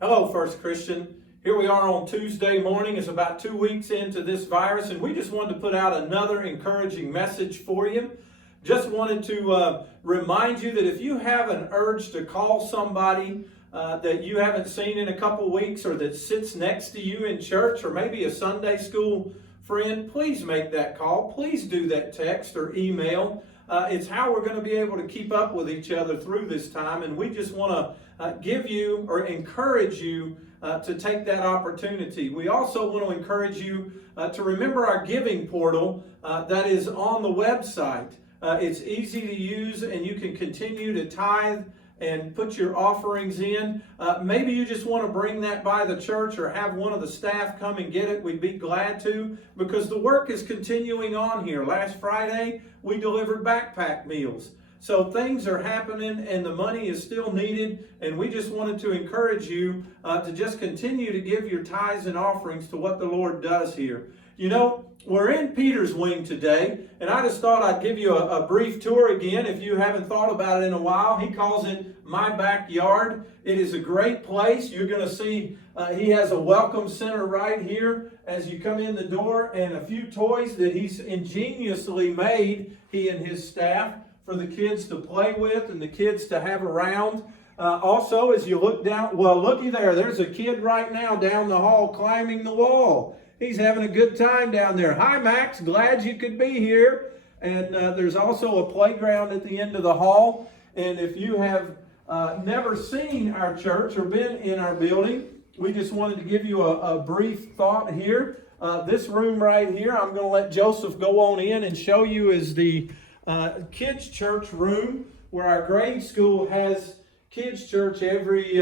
Hello, First Christian. Here we are on Tuesday morning. It's about 2 weeks into this virus, and we just wanted to put out another encouraging message for you. Just wanted to remind you that if you have an urge to call somebody that you haven't seen in a couple weeks, or that sits next to you in church, or maybe a Sunday school friend, please make that call. Please do that text or email. It's how we're going to be able to keep up with each other through this time, and we just want to give you or encourage you to take that opportunity. We also want to encourage you to remember our giving portal that is on the website. It's easy to use, and you can continue to tithe and put your offerings in. Maybe you just want to bring that by the church or have one of the staff come and get it. We'd be glad to, because the work is continuing on here. Last Friday, we delivered backpack meals. So things are happening and the money is still needed, and we just wanted to encourage you to just continue to give your tithes and offerings to what the Lord does here. You know, we're in Peter's Wing today, and I just thought I'd give you a brief tour again if you haven't thought about it in a while. He calls it My Backyard. It is a great place. You're going to see he has a welcome center right here as you come in the door, and a few toys that he's ingeniously made, he and his staff, for the kids to play with and the kids to have around. Also, as you look down, well, looky there, there's a kid right now down the hall climbing the wall. He's having a good time down there. Hi, Max, glad you could be here. And there's also a playground at the end of the hall. And if you have never seen our church or been in our building, we just wanted to give you a brief thought here. This room right here, I'm going to let Joseph go on in and show you, is the kids church room, where our grade school has kids church every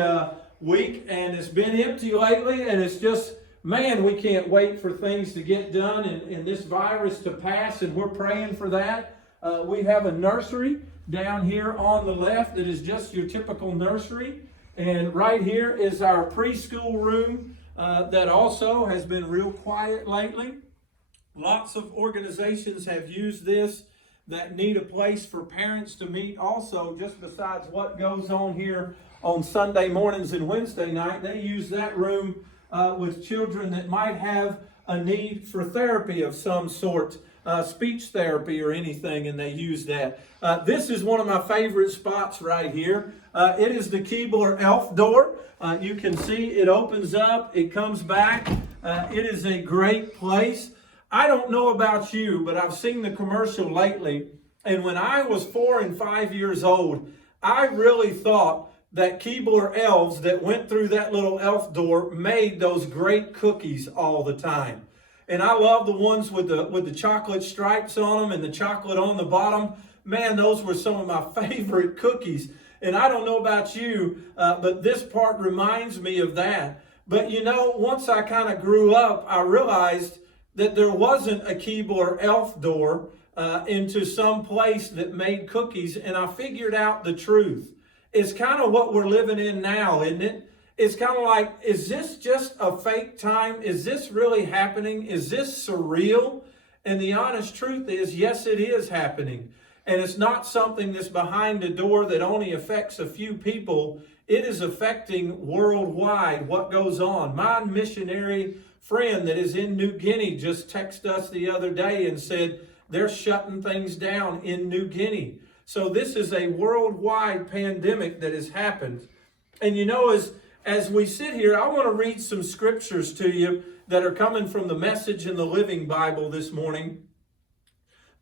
week, and it's been empty lately, and it's just, man, we can't wait for things to get done and this virus to pass, and we're praying for that. We have a nursery down here on the left that is just your typical nursery, and right here is our preschool room that also has been real quiet lately. Lots of organizations have used this that need a place for parents to meet also, just besides what goes on here on Sunday mornings and Wednesday night. They use that room with children that might have a need for therapy of some sort, speech therapy or anything, and they use that. This is one of my favorite spots right here. It is the Keebler Elf door. You can see it opens up, it comes back. It is a great place. I don't know about you, but I've seen the commercial lately, and when I was 4 and 5 years old, I really thought that Keebler elves that went through that little elf door made those great cookies all the time. And I love the ones with the chocolate stripes on them and the chocolate on the bottom. Man, those were some of my favorite cookies. And I don't know about you, but this part reminds me of that. But you know, once I kind of grew up, I realized that there wasn't a Keebler elf door into some place that made cookies, and I figured out the truth. It's kind of what we're living in now, isn't it? It's kind of like, is this just a fake time? Is this really happening? Is this surreal? And the honest truth is, yes, it is happening. And it's not something that's behind a door that only affects a few people. It is affecting worldwide what goes on. My missionary friend that is in New Guinea just texted us the other day and said they're shutting things down in New Guinea. So this is a worldwide pandemic that has happened. And you know, as we sit here, I want to read some scriptures to you that are coming from the Message in the Living Bible this morning.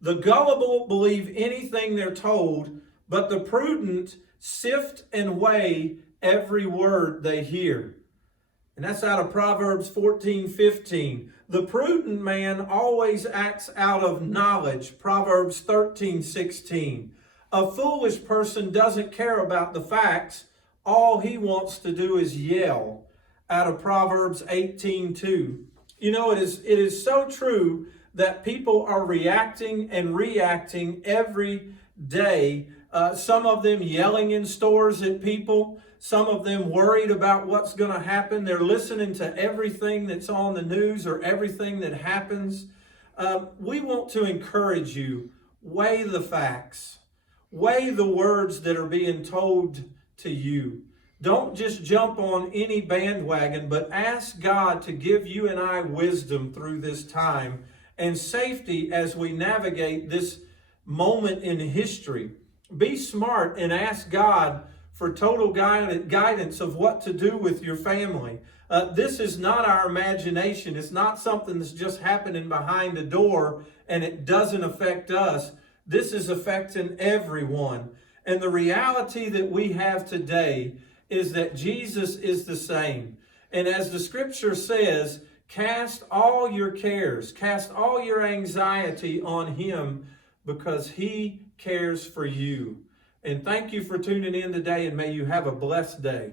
The gullible believe anything they're told, but the prudent sift and weigh every word they hear. And that's out of Proverbs 14:15. The prudent man always acts out of knowledge. Proverbs 13:16. A foolish person doesn't care about the facts. All he wants to do is yell. Out of Proverbs 18:2. You know, it is so true that people are reacting and reacting every day. Some of them yelling in stores at people. Some of them worried about what's going to happen. They're listening to everything that's on the news or everything that happens. We want to encourage you. Weigh the facts. Weigh the words that are being told to you. Don't just jump on any bandwagon, but ask God to give you and I wisdom through this time and safety as we navigate this moment in history. Be smart and ask God for total guidance of what to do with your family. This is not our imagination. It's not something that's just happening behind a door and it doesn't affect us. This is affecting everyone. And the reality that we have today is that Jesus is the same. And as the scripture says, cast all your cares, cast all your anxiety on him because he cares for you. And thank you for tuning in today, and may you have a blessed day.